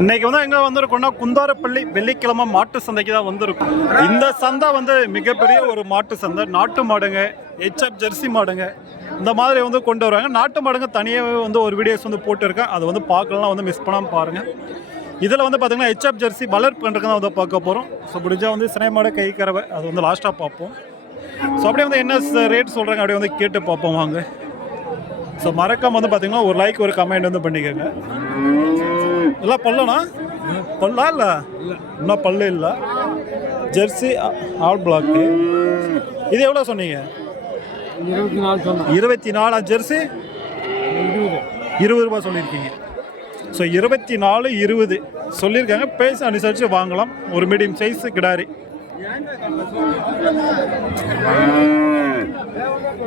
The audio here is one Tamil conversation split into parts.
இன்னைக்கு வந்து எங்க வந்திருக்கோம்னா குந்தாரப்பள்ளி வெள்ளிக்கிழமை மாட்டு சந்தைக்கு தான் வந்திருக்கும். இந்த சந்தை வந்து மிகப்பெரிய ஒரு மாட்டு சந்தை. நாட்டு மாடுங்க ஹெச்எப் ஜெர்சி மாடுங்க இந்த மாதிரி வந்து கொண்டு வருவாங்க. நாட்டு மாடுங்க தனியாகவே வந்து ஒரு வீடியோஸ் வந்து போட்டிருக்கேன். அதை வந்து பார்க்கலாம் வந்து மிஸ் பண்ணாமல் பாருங்க. இதில் வந்து பார்த்தீங்கன்னா ஹெச்எப் ஜெர்சி வளர்ப்பு பண்ணுறதுக்கு தான் வந்து பார்க்க போகிறோம் ஸோ முடிஞ்சால் வந்து சினைமாட கை கறவை அது வந்து லாஸ்ட்டாக பார்ப்போம். ஸோ அப்படியே வந்து என்ன ரேட் சொல்கிறாங்க அப்படியே வந்து கேட்டு பார்ப்போம் வாங்க. ஸோ மறக்காம வந்து பார்த்தீங்கன்னா ஒரு லைக் ஒரு கமெண்ட் வந்து பண்ணிக்கோங்க. எல்லாம் பல்லனா பல்லா இல்லை? இன்னும் பல்லு இல்லை. ஜெர்சி ஆல் பிளாக்கு இது எவ்வளோ சொன்னீங்க? இருபத்தி நாலு சொன்னேன். இருபத்தி நாலா ஜெர்சி? இருபது ரூபாய் சொல்லியிருக்கீங்க. ஸோ இருபத்தி நாலு இருபது. சொல்லியிருக்காங்க. பேச அனுசரித்து வாங்கலாம். ஒரு மீடியம் சைஸ் கிடாரி.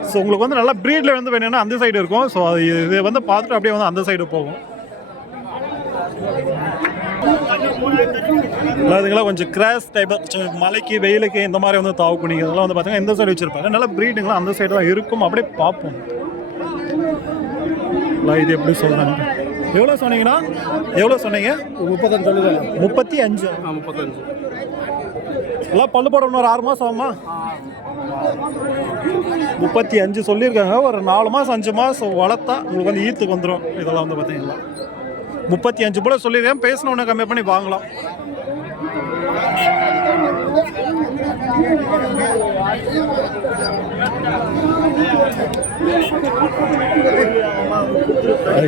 ஸோ உங்களுக்கு வந்து நல்லா ப்ரீடில் வந்து வேணும்னா அந்த சைடு இருக்கும். ஸோ அது இது வந்து பார்த்துட்டு அப்படியே வந்து அந்த சைடு போகும். அதுங்களாம் கொஞ்சம் கிராஸ் டைப் மலைக்கு வெயிலுக்கு இந்த மாதிரி வந்து தாவு குனிங்க அதெல்லாம் வந்து பார்த்தீங்கன்னா இந்த சைடு வச்சுருப்பாங்க. நல்லா ப்ரீடுங்களாம் அந்த சைடு தான் இருக்கும். அப்படியே பார்ப்போம். இது எப்படி சொல்கிறாங்க எவ்வளோ சொன்னீங்கன்னா எவ்வளோ சொன்னீங்க? முப்பத்தஞ்சு. முப்பத்தி அஞ்சு முப்பத்தஞ்சு. எல்லாம் பல்லு போட ஒரு ஆறு மாதம் ஆகுமா? முப்பத்தி அஞ்சு சொல்லியிருக்காங்க. ஒரு நாலு மாதம் அஞ்சு மாதம் வளர்த்தா உங்களுக்கு வந்து ஈத்துக்கு வந்துடும் இதெல்லாம் வந்து பார்த்தீங்கன்னா முப்பத்தி அஞ்சு போல சொல்லியிருக்கேன். பேசினவொன்னே கம்மி பண்ணி வாங்கலாம்.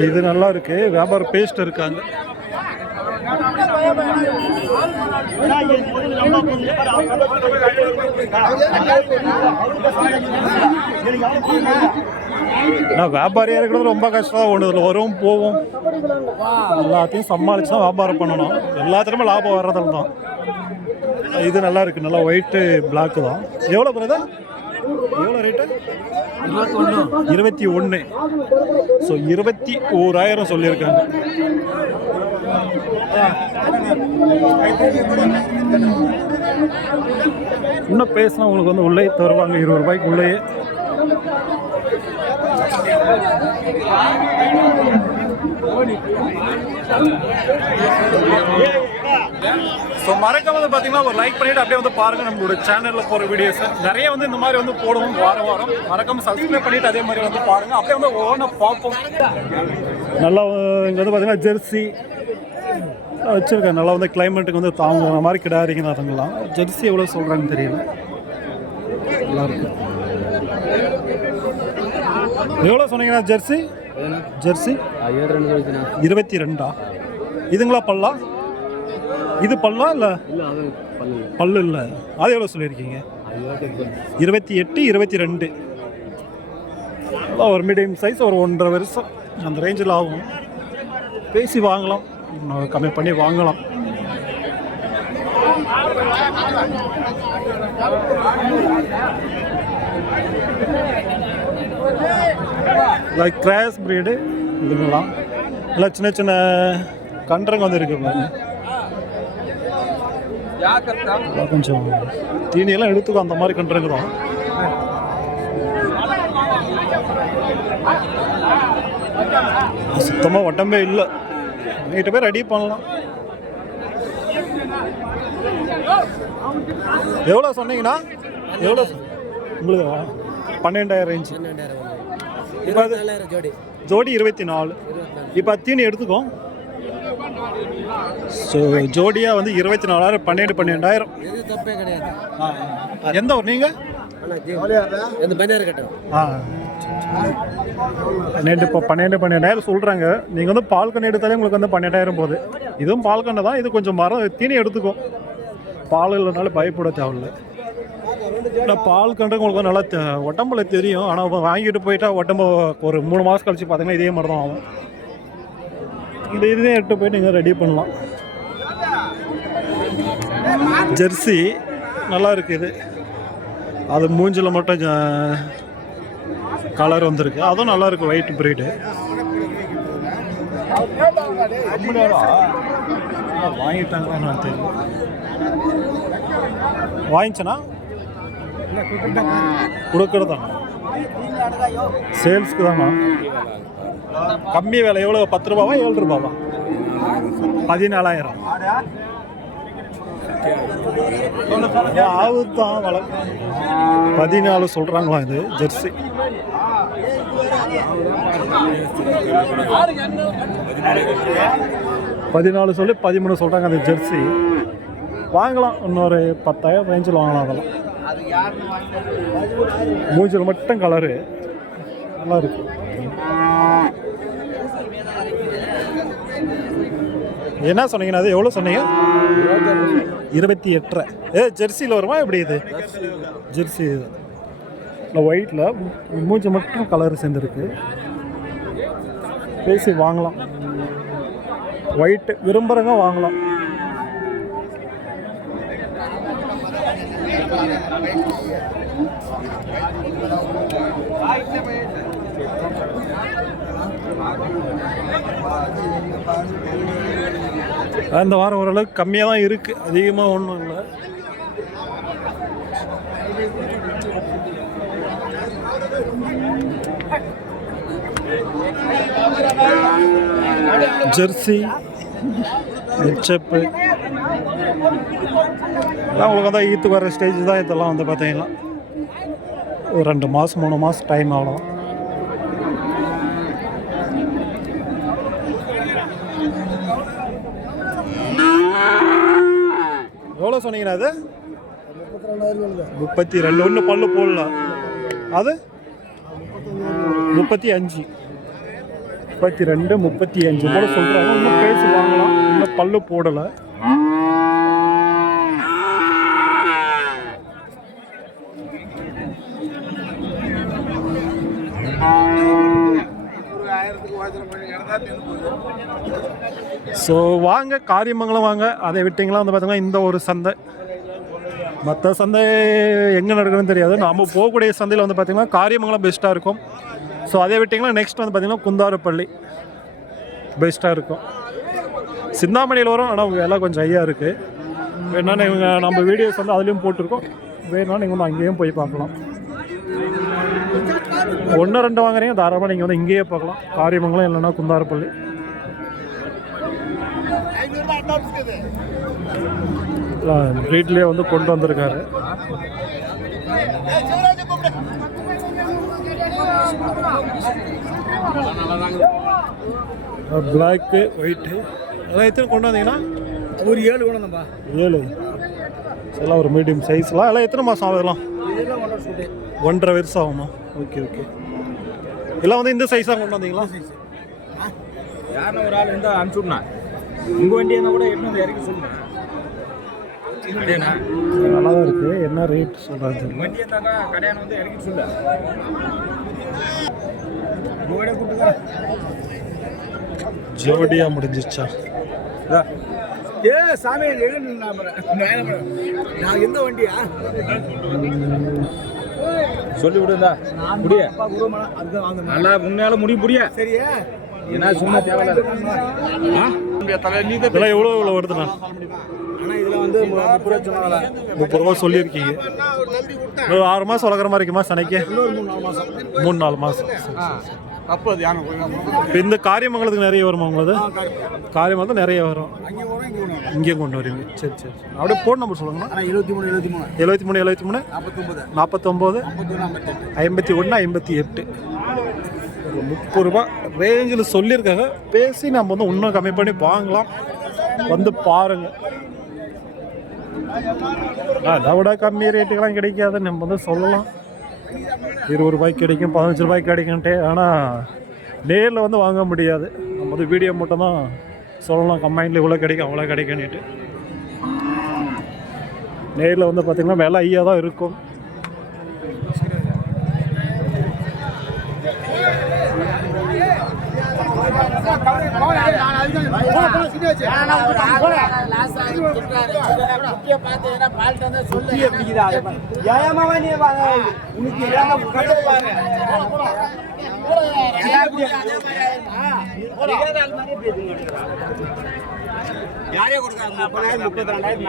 இது நல்லா இருக்கு. வியாபார பேஸ்ட் இருக்காங்க. ஆனால் வியாபாரியாக இருக்கிறது ரொம்ப கஷ்டம் ஒன்று இதில் வரும் போவோம் எல்லாத்தையும் சமாளித்து தான் வியாபாரம் பண்ணணும். எல்லாத்துலேயுமே லாபம் வர்றதில் தான். இது நல்லா இருக்குது நல்லா ஒயிட்டு பிளாக்கு தான். எவ்வளோ பிரதா எவ்வளோ ரேட்டு ஒன்று இருபத்தி ஒன்று ஸோ இருபத்தி ஓராயிரம் சொல்லியிருக்காங்க. இன்னும் பேசினா உங்களுக்கு வந்து உள்ளே தருவாங்க. இருபது ரூபாய்க்கு உள்ளேயே ஸோ மறக்காம வந்து பார்த்தீங்கன்னா ஒரு லைக் பண்ணிட்டு அப்படியே வந்து பாருங்க நம்மளோட சேனலில் போகிற வீடியோஸ் நிறைய வந்து இந்த மாதிரி வந்து போடுவோம் வாரம் வாரம். மறக்காம சப்ஸ்கிரைப் பண்ணிட்டு அதே மாதிரி வந்து பாருங்க. அப்படியே வந்து ஓன பார்ப்போம். நல்லா இங்கே வந்து பார்த்தீங்கன்னா ஜெர்சி வச்சுருக்கேன். நல்லா வந்து கிளைமேட்டுக்கு வந்து தாங்குற மாதிரி கிடாரிங்க அதுங்களாம் ஜெர்சி எவ்வளோ சொல்கிறாங்கன்னு தெரியல. நல்லா எவ்வளோ சொன்னீங்கன்னா ஜெர்சி? ஜெர்சி? இருபத்தி ரெண்டா? இதுங்களா பல்லா? இது பல்லா இல்லை? பல்லு இல்லை. அது எவ்வளோ சொல்லியிருக்கீங்க? இருபத்தி எட்டு இருபத்தி ரெண்டு. ஒரு மீடியம் சைஸ் ஒரு ஒன்றரை வருஷம். அந்த ரேஞ்சில் ஆகும். பேசி வாங்கலாம். இன்னும் கம்மி பண்ணி வாங்கலாம். லைக் கிராஸ் பிரீடு இதுங்களாம் இல்லை சின்ன சின்ன கன்றங்க வந்து இருக்கு பாருங்க. கொஞ்சம் தீனியெல்லாம் எடுத்துக்கோ அந்த மாதிரி கன்றங்க தான். சுத்தமாக உடம்பே இல்லை. நைட்டு போய் ரெடி பண்ணலாம். எவ்வளோ சொன்னீங்கன்னா எவ்வளோ உங்களுக்கு? பன்னெண்டாயிரம் ரேஞ்சு அது ஜோடி. ஜோடி இருபத்தி நாலு. இப்போ தீனி எடுத்துக்கோ. ஸோ ஜோடியாக வந்து இருபத்தி நாலாயிரம் பன்னெண்டு பன்னெண்டாயிரம் எது தப்பே கிடையாது. ஆ. எந்த ஊர் நீங்கள் பன்னெண்டு இப்போ பன்னெண்டு பன்னெண்டாயிரம் சொல்கிறாங்க நீங்கள் வந்து பால் கண்ணு எடுத்தாலே உங்களுக்கு வந்து பன்னெண்டாயிரம் போகுது. இதுவும் பால் கண்ணு தான் இது கொஞ்சம் மரம் தீனி எடுத்துக்கும் பால் இல்லைனாலும் பயப்பட தேவையில்ல. ஆனால் பால் கண்டு உங்களுக்கு நல்லா தெ- உடம்புல தெரியும். ஆனால் வாங்கிட்டு போயிட்டா உடம்பு ஒரு மூணு மாதம் கழிச்சு பார்த்தீங்கன்னா இதே மாதிரி தான் ஆகும். இந்த இதுவே எடுத்துகிட்டு போய் நீங்கள் ரெடி பண்ணலாம். ஜெர்சி நல்லா இருக்குது அது மூஞ்சில் மட்டும் கலர் வந்திருக்கு. அதுவும் நல்லா இருக்கு ஒயிட் பிரீடு வாங்கிட்டாங்களா நான் தெரியும் வாங்கிச்சேன்னா கொடுக்கறதா சேல்ஸ்க்கு தானா கம்மி விலை எவ்வளோ பத்து ரூபாவா ஏழு ரூபாவா? பதினாலாயிரம். ஆவுதான் வளர்க்க பதினாலு சொல்றாங்களா இது? ஜெர்சி. பதினாலு சொல்லி பதிமூணு சொல்றாங்க அந்த ஜெர்சி. வாங்கலாம் இன்னொரு பத்தாயிரம் ரேஞ்சில் வாங்கலாம் அதெல்லாம். மூஞ்சில் மட்டும் கலரு நல்லா இருக்கு. என்ன சொன்னீங்கண்ணா அது எவ்வளோ சொன்னீங்க? இருபத்தி எட்டரை. ஏ ஜெர்சியில் வருமா? எப்படி இது? ஜெர்சி இது. இல்லை ஒயிட்டில் மூஞ்சி மட்டும் கலர் சேர்ந்துருக்கு. பேசி வாங்கலாம். ஒயிட்டு விரும்புகிறவங்க வாங்கலாம். இந்த வாரம் ஓரளவுக்கு கம்மியாக தான் இருக்குது அதிகமாக ஒன்றும் இல்லை. ஜெர்சி ஹெச்எப்பு இதெல்லாம் உங்களுக்கு தான் ஈத்து வர ஸ்டேஜ் தான் இதெல்லாம் வந்து பார்த்தீங்கன்னா. ஒரு ரெண்டு மாதம் மூணு மாதம் டைம் ஆகலாம் எவ்வளோ சொன்னீங்கண்ணா அது? முப்பத்தி ரெண்டு. ஒன்று பல்லு போடலாம். அது? முப்பத்தி அஞ்சு. முப்பத்தி ரெண்டு முப்பத்தி அஞ்சு. போல சொல்கிறாங்க இன்னும் பேசி வாங்கலாம் இன்னும் பல்லு போடலை. ஸோ வாங்க காரியமங்கலம் வாங்க. அதை விட்டிங்களா? வந்து பார்த்தீங்கன்னா இந்த ஒரு சந்தை. மற்ற சந்தை எங்கே நடக்குதுன்னு தெரியாது. நாம் போகக்கூடிய சந்தையில் வந்து பார்த்திங்கன்னா காரியமங்கலம் பெஸ்ட்டாக இருக்கும். ஸோ அதை விட்டிங்கன்னா நெக்ஸ்ட் வந்து பார்த்திங்கன்னா குந்தாரப்பள்ளி பெஸ்ட்டாக இருக்கும். சிந்தாமணியில் வரும். ஆனால் விலை கொஞ்சம் ஐயா இருக்குது வேணா நீங்கள் நம்ம வீடியோஸ் வந்து அதுலேயும் போட்டிருக்கோம். வேணும்னா நீங்கள் வந்து அங்கேயும் போய் பார்க்கலாம். ஒன்று ரெண்டு வாங்குறீங்க தாராளமாக நீங்கள் வந்து இங்கேயே பார்க்கலாம். காரியமங்கலம் இல்லைன்னா குந்தாரப்பள்ளி. வீட்லேயே வந்து கொண்டு வந்திருக்காரு. பிளாக்கு ஒயிட்டு அதெல்லாம் எத்தனை கொண்டு வந்தீங்கன்னா? ஒரு ஏழு வேணும்பா ஏழு. எல்லாம் ஒரு மீடியம் சைஸ்லாம் எல்லாம் எத்தனை மாதம் சூட்டு ஒன்றரை வருஷம் ஆகுமா? Okay okay. எல்லாம் வந்து இந்த சைஸாக கொண்டு வந்தீங்களா? யாருன்னா ஒரு ஆள் இருந்தால் அனுப்பிச்சுடனா உங்கள் வண்டி இருந்தால் கூட எடுத்து வந்து இறக்கி சொல்லுங்க நல்லா தான் இருக்குது என்ன ரேட் சொல்கிறது வண்டி இருந்தாக்கா கடையான வந்து இறக்கி சொல்லு. உங்களோட கூப்பிட்டு ஜோடியாக முடிஞ்சிச்சா? ஏ சாமி எங்க நான் எந்த வண்டியா? சொல்லி விடுந்தா முடிய நல்லா முன்னால முடிய புரிய. சரியா ஏன்னா சும்மா தேவையில்ல இதெல்லாம் எவ்வளோ எவ்வளோ வருதுண்ணா ஆனா வந்து முப்பது ரூபா முப்பது ரூபா சொல்லியிருக்கீங்க. ஒரு ஆறு மாதம் வளர்க்குற மாதிரி இருக்குமா சனைக்கு? மூணு நாலு மூணு நாலு மாதம் அப்போ அது யானை இப்போ இந்த காரியமங்கலத்துக்கு நிறைய வருமா உங்களது? காரியமங்கலத்துக்கு நிறைய வரும். இங்கே கொண்டு வருவீங்க. சரி சரி. அப்படியே ஃபோன் நம்பர் சொல்லுங்கண்ணா எழுபத்தி மூணு எழுபத்தி மூணு எழுபத்தி மூணு எழுபத்தி மூணு நாற்பத்தொம்பது நாற்பத்தொம்போது ஐம்பத்தி ஒன்று ஐம்பத்தி எட்டு. ஒரு முப்பது ரூபா ரேஞ்சில் சொல்லியிருக்காங்க. பேசி நம்ம வந்து இன்னும் கம்மி பண்ணி வாங்கலாம். வந்து பாருங்க. அதை விட கம்மி ரேட்டுக்கெல்லாம் கிடைக்காது நம்ம வந்து சொல்லலாம். இருபது ரூபாய்க்கு கிடைக்கும் பதினஞ்சு ரூபாய்க்கு கிடைக்கும்ட்டே. ஆனால் நேரில் வந்து வாங்க முடியாது. நம்ம வந்து வீடியோ மட்டும் தான் சொல்லலாம் கம்பைனில் இவ்வளோ கிடைக்கும் அவ்வளோ கிடைக்கும்னுட்டு. நேரில் வந்து பார்த்திங்கன்னா விலை ஐயா தான் இருக்கும். யாரே கொடுக்காங்க முப்பதாயிரம் முப்பத்தி ரெண்டாயிரம்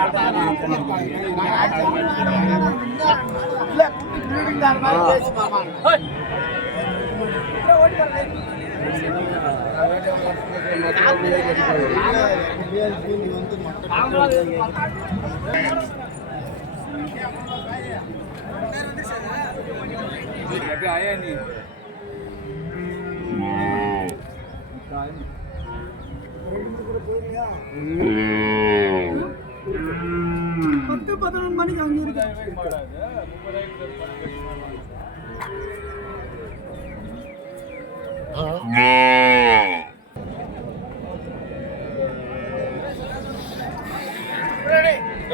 आया नहीं பத்து பதினொன்று மணிக்கு அங்கே இருக்கு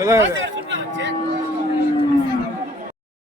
அதான்